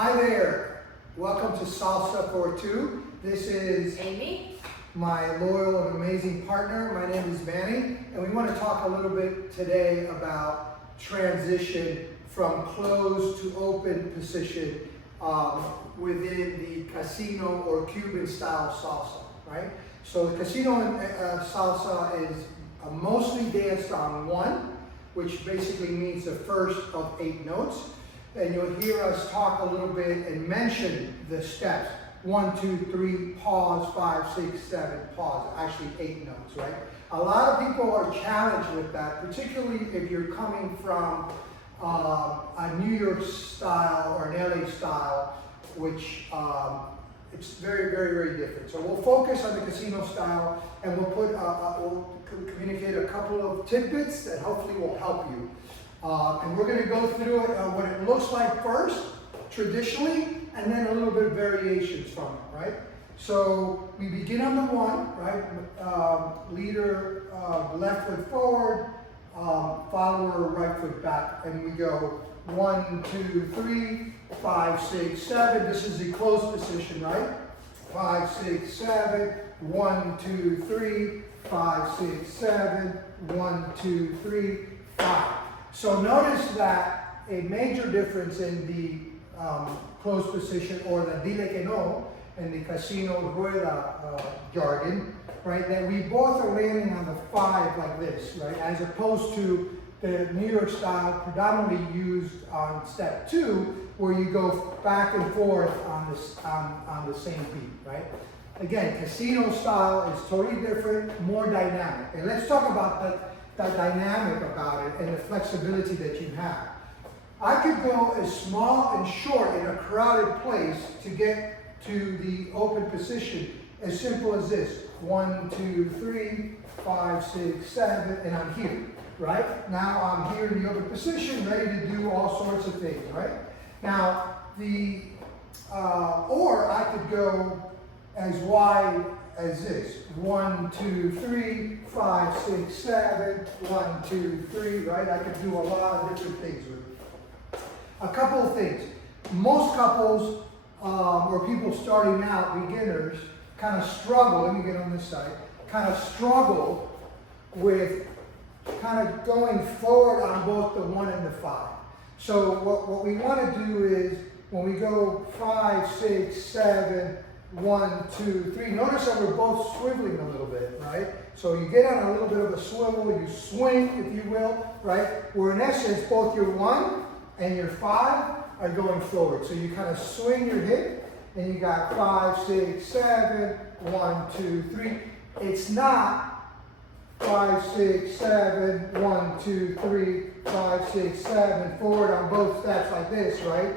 Hi there, welcome to Salsa for Two. This is Amy. My loyal and amazing partner. My name is Manny, and we want to talk a little bit today about transition from closed to open position within the casino or Cuban style salsa, right? So the casino salsa is mostly danced on one, which basically means the first of 8 notes. And you'll hear us talk a little bit and mention the steps. 1, 2, 3, pause, 5, 6, 7, pause. Actually 8 notes, right? A lot of people are challenged with that, particularly if you're coming from a New York style or an LA style, which it's very, very, very different. So we'll focus on the casino style, and we'll communicate a couple of tidbits that hopefully will help you. And we're going to go through it, what it looks like first, traditionally, and then a little bit of variations from it, right? So we begin on the 1, right? Leader, left foot forward, follower, right foot back, and we go 1, 2, 3, 5, 6, 7. This is the closed position, right? 5, 6, 7. 1, 2, 3, 5, 6, 7. 1, 2, 3, 5. So notice that a major difference in the closed position, or the Dile Que No, in the casino Rueda jargon, right, that we both are landing on the 5 like this, right, as opposed to the New York style predominantly used on step 2, where you go back and forth on the same beat, right? Again, casino style is totally different, more dynamic. And let's talk about the dynamic about it and the flexibility that you have. I could go as small and short in a crowded place to get to the open position, as simple as this. 1, 2, 3, 5, 6, 7, and I'm here, right? Now I'm here in the open position, ready to do all sorts of things, right? Now, or I could go as wide as this. 1, 2, 3, 5, 6, 7, 1, 2, 3, right? I could do a lot of different things with it. A couple of things. Most couples, or people starting out, beginners, kind of struggle, let me get on this side, kind of struggle with kind of going forward on both the 1 and the 5. So what we want to do is, when we go 5, 6, 7, 1, 2, 3. Notice that we're both swiveling a little bit, right? So you get on a little bit of a swivel, you swing, if you will, right? Where in essence, both your 1 and your 5 are going forward. So you kind of swing your hip, and you got 5, 6, 7, 1, 2, 3. It's not 5, 6, 7, 1, 2, 3, 5, 6, 7, forward on both steps like this, right?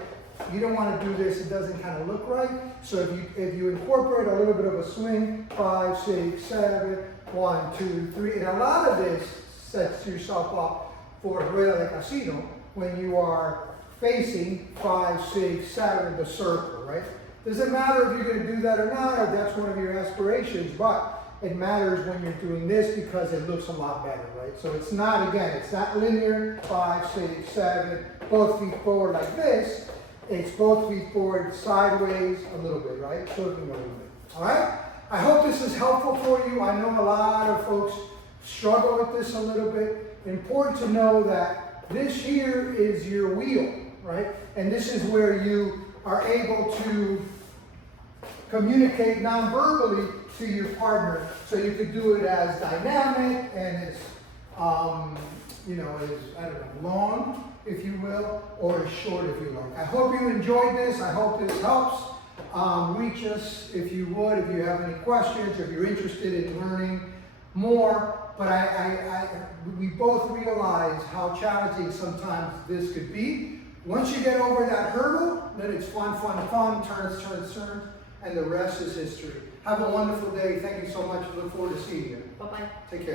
You don't want to do this, it doesn't kind of look right. So if you incorporate a little bit of a swing, 5, 6, 7, 1, 2, 3, and a lot of this sets yourself up for Rueda de Casino when you are facing 5, 6, 7, the circle, right? Doesn't matter if you're going to do that or not, if that's one of your aspirations, but it matters when you're doing this because it looks a lot better, right? So it's not, again, it's not linear, 5, 6, 7, both feet forward like this. It's both feet forward, sideways, a little bit, right? Tilting a little bit, all right? I hope this is helpful for you. I know a lot of folks struggle with this a little bit. Important to know that this here is your wheel, right? And this is where you are able to communicate non-verbally to your partner. So you could do it as dynamic and as, you know, as, I don't know, long, if you will, or as short if you like. I hope you enjoyed this. I hope this helps. Reach us if you would, if you have any questions, if you're interested in learning more. But we both realize how challenging sometimes this could be. Once you get over that hurdle, then it's fun, fun, fun, turns, turns, turns, and the rest is history. Have a wonderful day. Thank you so much. Look forward to seeing you. Bye-bye. Take care.